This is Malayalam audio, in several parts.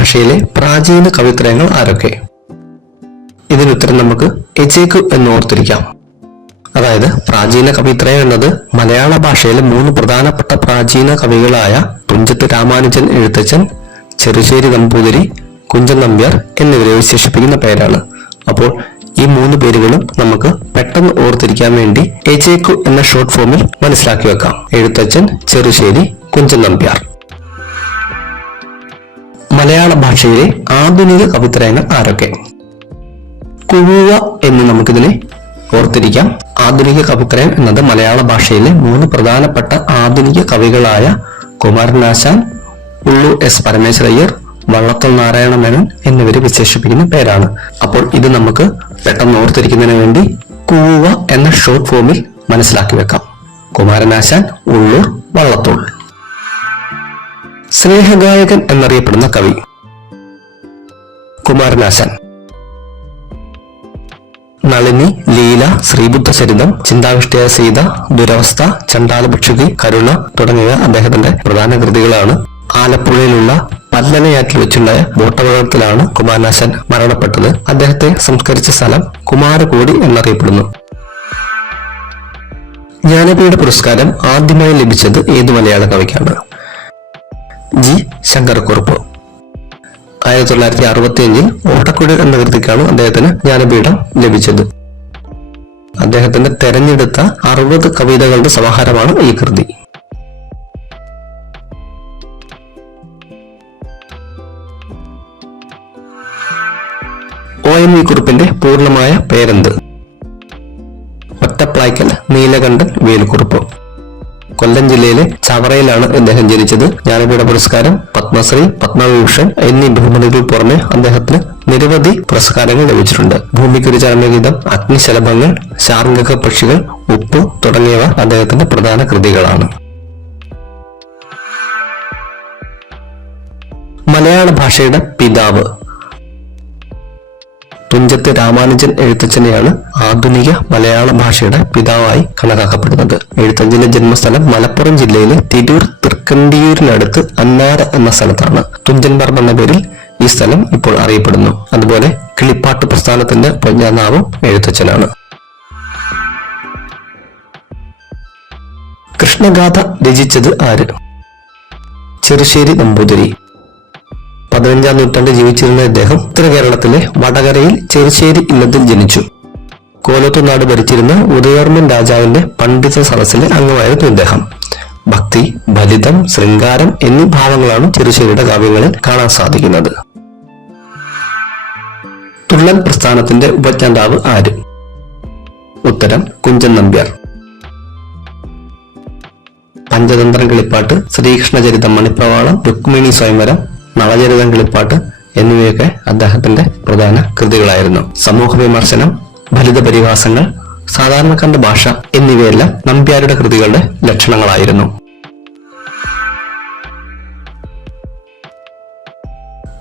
ഭാഷയിലെ പ്രാചീന കവിത്രയങ്ങൾ ആരൊക്കെ? ഇതിനുത്തരം നമുക്ക് എചേക്കു എന്ന് ഓർത്തിരിക്കാം. അതായത് പ്രാചീന കവിത്രയം എന്നത് മലയാള ഭാഷയിലെ 3 പ്രധാനപ്പെട്ട പ്രാചീന കവികളായ തുഞ്ചത്ത് രാമാനുജൻ എഴുത്തച്ഛൻ, ചെറുശ്ശേരി നമ്പൂതിരി, കുഞ്ചൻ നമ്പ്യാർ എന്നിവരെ വിശേഷിപ്പിക്കുന്ന പേരാണ്. അപ്പോൾ ഈ 3 പേരുകളും നമുക്ക് പെട്ടെന്ന് ഓർത്തിരിക്കാൻ വേണ്ടി എചേക്കു എന്ന ഷോർട്ട് ഫോമിൽ മനസ്സിലാക്കി വെക്കാം. എഴുത്തച്ഛൻ, ചെറുശ്ശേരി, കുഞ്ചൻ നമ്പ്യാർ. മലയാള ഭാഷയിലെ ആധുനിക കവിത്രയങ്ങൾ ആരൊക്കെ? കുഴുവ എന്ന് നമുക്കിതിനെ ഓർത്തിരിക്കാം. ആധുനിക കവിത്രയം എന്നത് മലയാള ഭാഷയിലെ 3 പ്രധാനപ്പെട്ട ആധുനിക കവികളായ കുമാരനാശാൻ, ഉള്ളൂർ എസ് പരമേശ്വരയ്യർ, വള്ളത്തോൾ നാരായണ മേനോൻ എന്നിവരെ വിശേഷിപ്പിക്കുന്ന പേരാണ്. അപ്പോൾ ഇത് നമുക്ക് പെട്ടെന്ന് ഓർത്തിരിക്കുന്നതിന് വേണ്ടി കുഴുവ എന്ന ഷോർട്ട് ഫോമിൽ മനസ്സിലാക്കി വെക്കാം. കുമാരനാശാൻ, ഉള്ളൂർ, വള്ളത്തോൾ. സ്നേഹഗായകൻ എന്നറിയപ്പെടുന്ന കവി? കുമാരനാശാൻ. നളിനി, ലീല, ശ്രീബുദ്ധചരിതം, ചിന്താവിഷ്ടയായ സീത, ദുരവസ്ഥ, ചണ്ടാലഭിക്ഷുകി, കരുണ തുടങ്ങിയവ അദ്ദേഹത്തിന്റെ പ്രധാന കൃതികളാണ്. ആലപ്പുഴയിലുള്ള പല്ലനയാറ്റിൽ വെച്ചുണ്ടായ ബോട്ടപകടത്തിലാണ് കുമാരനാശാൻ മരണപ്പെട്ടത്. അദ്ദേഹത്തെ സംസ്കരിച്ച സ്ഥലം കുമാരകോടി എന്നറിയപ്പെടുന്നു. ജ്ഞാനപീഠ പുരസ്കാരം ആദ്യമായി ലഭിച്ചത് ഏത് മലയാള കവിക്കാണ്? ജി ശങ്കരക്കുറുപ്പ്. 1965 ഓടക്കുഴൽ എന്ന കൃതിക്കാണ് അദ്ദേഹത്തിന് ജ്ഞാനപീഠം ലഭിച്ചത്. അദ്ദേഹത്തിന്റെ തെരഞ്ഞെടുത്ത 60 കവിതകളുടെ സമാഹാരമാണ് ഈ കൃതി. ONV കുറുപ്പിന്റെ പൂർണ്ണമായ പേരെന്ത്? ഒറ്റപ്ലായ്ക്കൽ നീലകണ്ഠൻ വേലുക്കുറുപ്പ്. കൊല്ലം ജില്ലയിലെ ചവറയിലാണ് അദ്ദേഹം ജനിച്ചത്. ജ്ഞാനപീഠ പുരസ്കാരം, പത്മശ്രീ, പത്മവിഭൂഷൺ എന്നീ ബഹുമതികൾ പുറമെ അദ്ദേഹത്തിന് നിരവധി പുരസ്കാരങ്ങൾ ലഭിച്ചിട്ടുണ്ട്. ഭൂമിക്കൊരു ചരമഗീതം, അഗ്നിശലഭങ്ങൾ, ശാർംഗക പക്ഷികൾ, ഉപ്പ് തുടങ്ങിയവ അദ്ദേഹത്തിന്റെ പ്രധാന കൃതികളാണ്. മലയാള ഭാഷയുടെ പിതാവ്? തുഞ്ചത്ത് രാമാനുജൻ എഴുത്തച്ഛനെയാണ് ആധുനിക മലയാള ഭാഷയുടെ പിതാവായി കണക്കാക്കപ്പെടുന്നത്. എഴുത്തച്ഛന്റെ ജന്മസ്ഥലം മലപ്പുറം ജില്ലയിലെ തിരൂർ തൃക്കണ്ടിയൂരിനടുത്ത് അന്നാര എന്ന സ്ഥലത്താണ്. തുഞ്ചൻ പറമ്പ് എന്ന പേരിൽ ഈ സ്ഥലം ഇപ്പോൾ അറിയപ്പെടുന്നു. അതുപോലെ കിളിപ്പാട്ട് പ്രസ്ഥാനത്തിന്റെ ഉപജ്ഞാതാവും എഴുത്തച്ഛനാണ്. കൃഷ്ണഗാഥ രചിച്ചത് ആര്? ചെറുശ്ശേരി നമ്പൂതിരി. 15-ാം നൂറ്റാണ്ടിൽ ജീവിച്ചിരുന്ന ഇദ്ദേഹം ഉത്തര കേരളത്തിലെ വടകരയിൽ ചെറുശ്ശേരി ഇല്ലത്തിൽ ജനിച്ചു. കോലത്തുനാട് ഭരിച്ചിരുന്ന ഉദയവർമ്മൻ രാജാവിന്റെ പണ്ഡിത സദസ്സിലെ അംഗമായിരുന്നു ഇദ്ദേഹം. ഭക്തി, ഫലിതം, ശൃംഗാരം എന്നീ ഭാവങ്ങളാണ് ചെറുശ്ശേരിയുടെ കാവ്യങ്ങളിൽ കാണാൻ സാധിക്കുന്നത്. തുള്ളൽ പ്രസ്ഥാനത്തിന്റെ ഉപജ്ഞാതാവ് ആര്? ഉത്തരം കുഞ്ചൻ നമ്പ്യാർ. പഞ്ചതന്ത്രം കിളിപ്പാട്ട്, ശ്രീകൃഷ്ണചരിതം, മണിപ്രവാളം, രുക്മിണി സ്വയംവരം, നവചരിതം കിളിപ്പാട്ട് എന്നിവയൊക്കെ അദ്ദേഹത്തിന്റെ പ്രധാന കൃതികളായിരുന്നു. സമൂഹ വിമർശനം, ഫലിത പരിഹാസങ്ങൾ, സാധാരണക്കാരന്റെ ഭാഷ എന്നിവയെല്ലാം നമ്പ്യാരുടെ കൃതികളുടെ ലക്ഷണങ്ങളായിരുന്നു.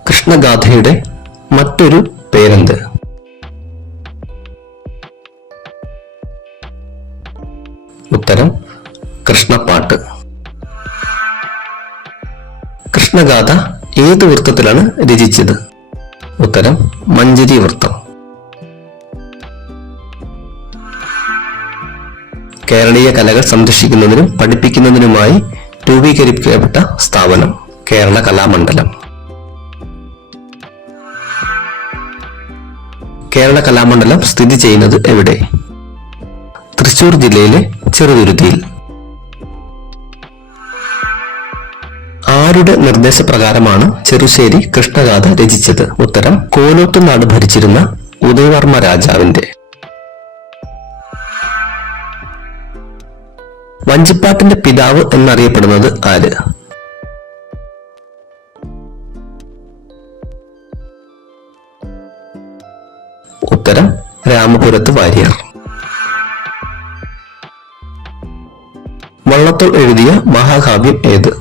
കൃഷ്ണഗാഥയുടെ മറ്റൊരു പേരെന്ത്? ഉത്തരം കൃഷ്ണപ്പാട്ട്. കൃഷ്ണഗാഥ ഏത് വൃത്തത്തിലാണ് രചിച്ചത്? ഉത്തരം മഞ്ജരി വൃത്തം. കേരളീയ കലകൾ സംരക്ഷിക്കുന്നതിനും പഠിപ്പിക്കുന്നതിനുമായി രൂപീകരിക്കപ്പെട്ട സ്ഥാപനം കേരള കലാമണ്ഡലം. കേരള കലാമണ്ഡലം സ്ഥിതി ചെയ്യുന്നത് എവിടെ? തൃശൂർ ജില്ലയിലെ ചെറുതുരുത്തിയിൽ. ആരുടെ നിർദ്ദേശപ്രകാരമാണ് ചെറുശ്ശേരി കൃഷ്ണഗാഥ രചിച്ചത്? ഉത്തരം കോലത്തുനാട് ഭരിച്ചിരുന്ന ഉദയവർമ്മ രാജാവിന്റെ. വഞ്ചിപ്പാട്ടിന്റെ പിതാവ് എന്നറിയപ്പെടുന്നത് ആര്? ഉത്തരം രാമപുരത്ത് വാര്യർ. വള്ളത്തോൾ എഴുതിയ മഹാകാവ്യം ഏത്?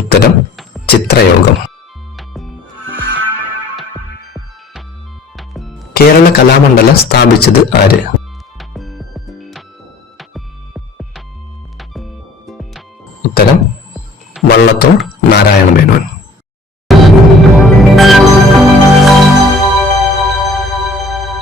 ഉത്തരം ചിത്രയോഗം. കേരള കലാമണ്ഡലം സ്ഥാപിച്ചത് ആര്? ഉത്തരം വള്ളത്തോൾ നാരായണ മേനോൻ.